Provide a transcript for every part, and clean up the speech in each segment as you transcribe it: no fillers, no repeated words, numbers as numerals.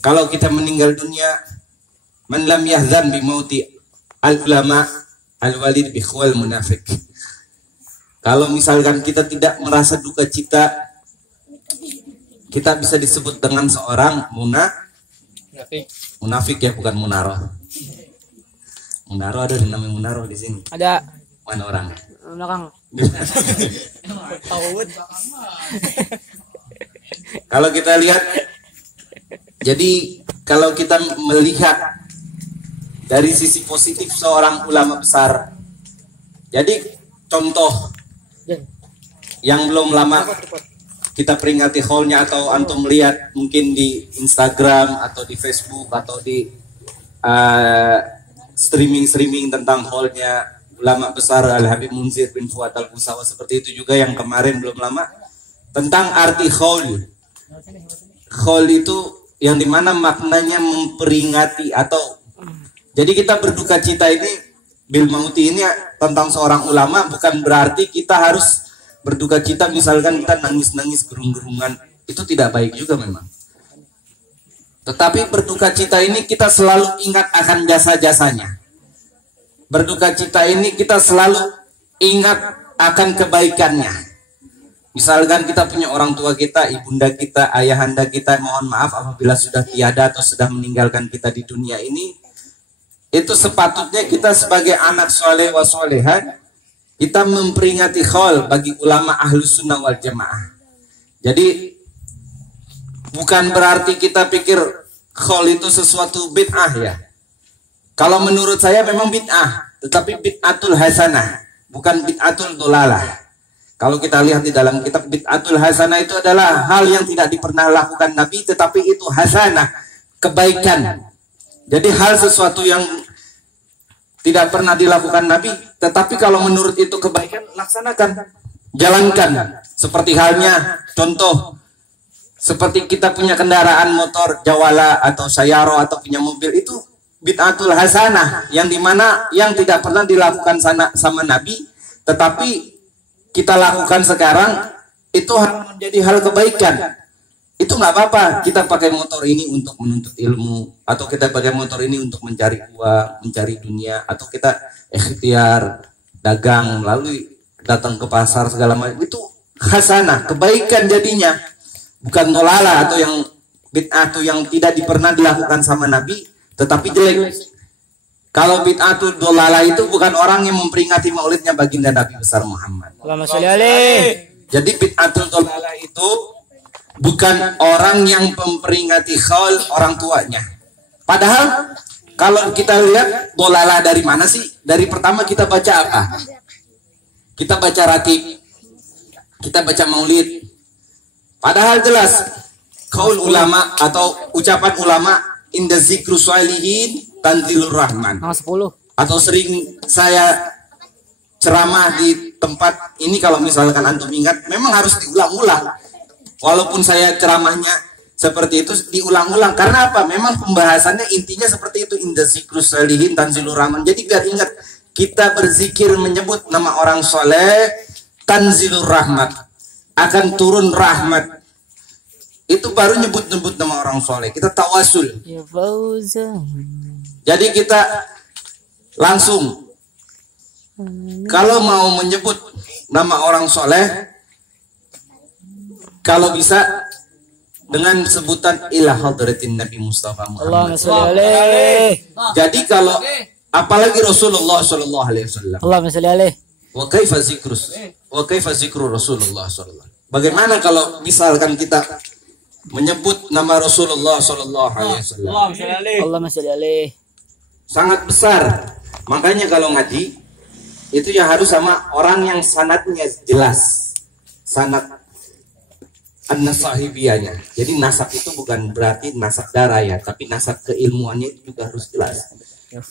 kalau kita meninggal dunia, man lam yahzan bi mauti al ulama al walid bi khawal munafik. Kalau misalkan kita tidak merasa duka cita, kita bisa disebut dengan seorang munafik ya, bukan munaroh. Munaroh ada namanya munaroh di sini. Ada. Mana orang? Belakang. Kalau kita lihat, jadi kalau kita melihat dari sisi positif seorang ulama besar, jadi contoh yang belum lama kita peringati haulnya, atau antum lihat mungkin di Instagram atau di Facebook atau di streaming tentang haulnya ulama besar Al-Habib Munzir bin Fuad Al-Musawa, seperti itu juga yang kemarin belum lama tentang arti haul. Haul itu yang dimana maknanya memperingati, atau jadi kita berduka cita ini bil mauti ini tentang seorang ulama, bukan berarti kita harus berduka cita misalkan kita nangis-nangis gerung-gerungan, itu tidak baik juga memang. Tetapi berduka cita ini kita selalu ingat akan jasa-jasanya. Berduka cita ini kita selalu ingat akan kebaikannya. Misalkan kita punya orang tua kita, ibunda kita, ayahanda kita, mohon maaf apabila sudah tiada atau sudah meninggalkan kita di dunia ini, itu sepatutnya kita sebagai anak soleh wa solehan, kita memperingati haul bagi ulama ahlus sunnah wal jamaah. Jadi bukan berarti kita pikir haul itu sesuatu bid'ah ya. Kalau menurut saya memang bid'ah, tetapi bid'atul hasanah, bukan bid'atul dolalah. Kalau kita lihat di dalam kitab bid'atul hasanah, itu adalah hal yang tidak pernah lakukan Nabi, tetapi itu hasanah, kebaikan. Jadi hal sesuatu yang tidak pernah dilakukan Nabi, tetapi kalau menurut itu kebaikan, laksanakan, jalankan. Seperti halnya contoh, seperti kita punya kendaraan motor jawala atau sayaro atau punya mobil, itu bid'atul hasanah, yang dimana yang tidak pernah dilakukan sama Nabi, tetapi kita lakukan sekarang, itu menjadi hal kebaikan. Itu nggak apa-apa, kita pakai motor ini untuk menuntut ilmu, atau kita pakai motor ini untuk mencari uang, mencari dunia, atau kita ikhtiar dagang melalui datang ke pasar segala macam, itu hasanah, kebaikan jadinya, bukan dolala atau yang bid'ah atau yang tidak pernah dilakukan sama Nabi tetapi jelek. Kalau bid'atul dolala itu bukan orang yang memperingati maulidnya baginda Nabi besar Muhammad. Allahumma sholli alaihi. Jadi bid'atul dolala itu bukan orang yang memperingati haul orang tuanya. Padahal kalau kita lihat dolala dari mana sih? Dari pertama kita baca apa? Kita baca ratib, kita baca maulid. Padahal jelas qaul ulama atau ucapan ulama inda zikru sholihin tanzilur rahman. 10. Atau sering saya ceramah di tempat ini, kalau misalkan antum ingat, memang harus diulang-ulang. Walaupun saya ceramahnya seperti itu diulang-ulang, karena apa? Memang pembahasannya intinya seperti itu, inda zikru sholihin tanzilur rahman. Jadi biar ingat, kita berzikir menyebut nama orang soleh, tanzilur rahmat, akan turun rahmat. Itu baru nyebut-nyebut nama orang soleh, kita tawasul. Jadi kita langsung kalau mau menyebut nama orang soleh, kalau bisa dengan sebutan ila hadratin Nabi Mustafa Muhammad. Jadi kalau apalagi Rasulullah sallallahu alaihi wasallam. Allahumma sholli alaihi. Wa kaifa zikru Rasulullah sallallahu. Bagaimana kalau misalkan kita menyebut nama Rasulullah sallallahu alaihi wasallam? Allahumma sholli alaihi. Sangat besar. Makanya kalau ngaji itu ya harus sama orang yang sanadnya jelas. Sanad an-nasahibiyahnya. Jadi nasab itu bukan berarti nasab darah ya, tapi nasab keilmuannya itu juga harus jelas.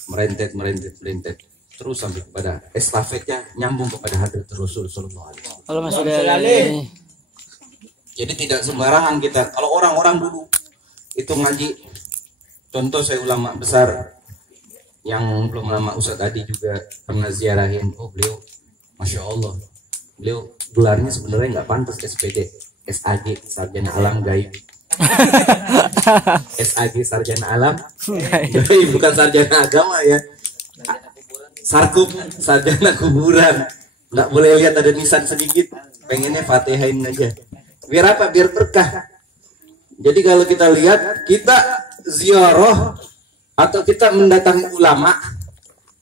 Merentet terus sampai kepada estafetnya nyambung kepada hadrat Rasul sallallahu alaihi wasallam. Allahumma sholli alaihi. Jadi tidak sembarangan kita. Kalau orang-orang dulu itu ngaji, contoh saya ulama besar yang belum lama Ustadz Adi juga pernah ziarahin. Oh beliau, masya Allah, beliau gelarnya sebenarnya nggak pantas SPD, SAG, sarjana alam gaib. SAG sarjana alam. Jadi bukan sarjana agama ya. Sarkup sarjana kuburan. Nggak boleh lihat ada nisan sedikit. Pengennya Fatihain aja. Biar apa? Biar berkah. Jadi kalau kita lihat, kita ziarah atau kita mendatangi ulama.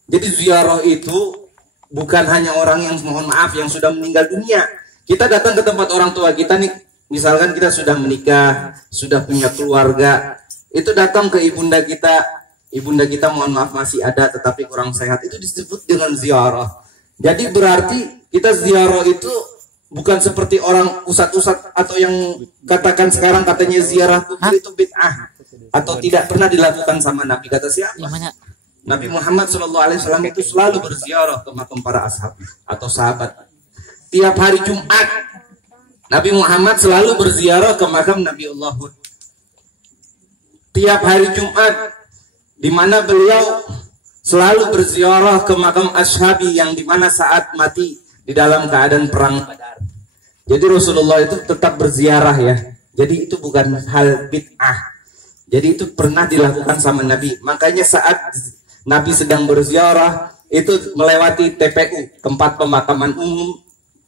Jadi ziarah itu bukan hanya orang yang mohon maaf yang sudah meninggal dunia. Kita datang ke tempat orang tua kita nih. Misalkan kita sudah menikah, sudah punya keluarga, itu datang ke ibunda kita mohon maaf masih ada tetapi kurang sehat, itu disebut dengan ziarah. Jadi berarti kita ziarah itu bukan seperti orang ustadz atau yang katakan sekarang katanya ziarah kubur itu bid'ah atau tidak pernah dilakukan sama Nabi. Kata siapa? Nabi Muhammad SAW itu selalu berziarah ke makam para ashab atau sahabat. Tiap hari Jumat Nabi Muhammad selalu berziarah ke makam Nabi Allah Hud. Tiap hari Jumat di mana beliau selalu berziarah ke makam ashabi yang di mana saat mati di dalam keadaan perang Badar. Jadi Rasulullah itu tetap berziarah ya. Jadi itu bukan hal bid'ah. Jadi itu pernah dilakukan sama Nabi. Makanya saat Nabi sedang berziarah itu melewati TPU, tempat pemakaman umum.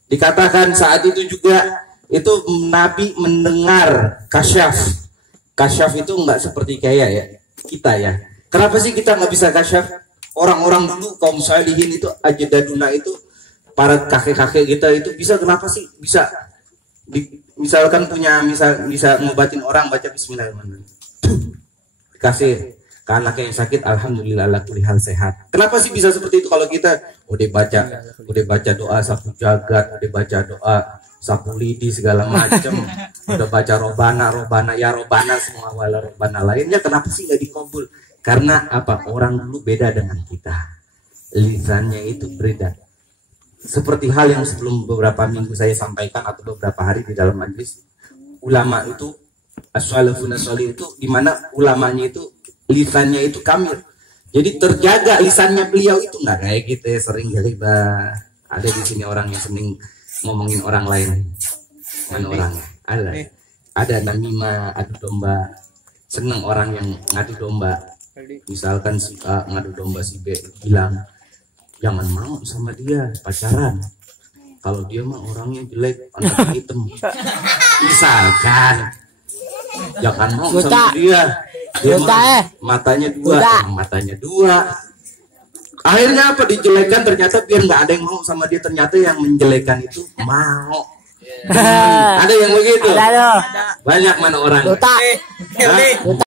Dikatakan saat itu juga itu Nabi mendengar kasyaf. Kasyaf itu enggak seperti kayak ya kita ya. Kenapa sih kita nggak bisa kasyaf? Orang-orang dulu kaum salihin itu ajdaduna itu para kakek-kakek kita itu bisa, kenapa sih bisa misalkan punya bisa ngobatin orang baca bismillahirrahmanirrahim. Kasih ke anaknya yang sakit alhamdulillah ala kulli hal sehat. Kenapa sih bisa seperti itu? Kalau kita udah baca doa sapu jagat, udah baca doa sapu lidi segala macam, udah baca robana ya robana semua wala robana lainnya, kenapa sih nggak dikabul? Karena apa? Orang dulu beda dengan kita, lisannya itu beda. Seperti hal yang sebelum beberapa minggu saya sampaikan atau beberapa hari di dalam majlis, ulama itu as-salafun as-salih itu dimana ulamanya itu lisannya itu kamil. Jadi terjaga lisannya beliau itu nggak kayak kita sering ghibah. Ada di sini orang yang sering ngomongin orang lain, kan orangnya ada namimah, adu domba, seneng orang yang ngadu domba. Misalkan si A ngadu domba si B, bilang jangan mau sama dia pacaran, kalau dia mah orangnya jelek, anak hitam. Misalkan jangan mau sama dia mah matanya dua. Akhirnya apa? Dijelekan, ternyata biar nggak ada yang mau sama dia, ternyata yang menjelekan itu mau. Ada yang begitu? Banyak mana orang?